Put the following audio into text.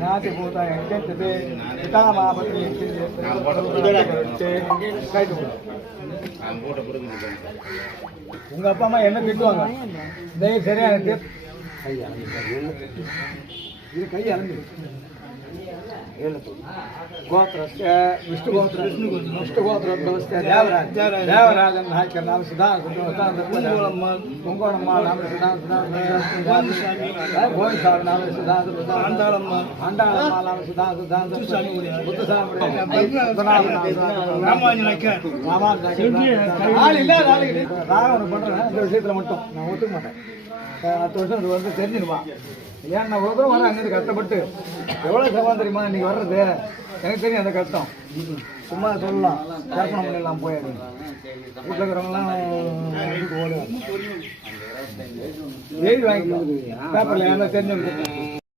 நாட்டு பூதா எங்கெட்டது பிதாமாபதி உங்க அப்பா அம்மா என்ன திட்டுவாங்க சரியான இது கை அலந்து गोत्रस्य विष्णुगोत्रस्य देवराजन नायकर नाम सुधा कुंगोणम्मा नाम सुधा गोविंद नाम सुधा अंडालम्मा नाम सुधा ராவண பண்றேன் இந்த விஷயத்துல மட்டும் நான் ஒத்துக்க மாட்டேன். 10 வருஷம் இது வந்து தெரிஞ்சிருவான். ஏன் நான் ஒரு தூரம் வரேன் அங்கிருந்து கஷ்டப்பட்டு எவ்வளோ சவால் தெரியுமா இன்னைக்கு வர்றது எனக்கு தெரியும் அந்த கஷ்டம். சும்மா சொல்லலாம் கற்பனை பண்ணிடலாம் போயிடு வீட்டில் இருக்கிறவங்களாம் எழுதி வாங்கிக்கலாம் பேப்பரில் ஏன்னா தெரிஞ்சுக்கிட்டு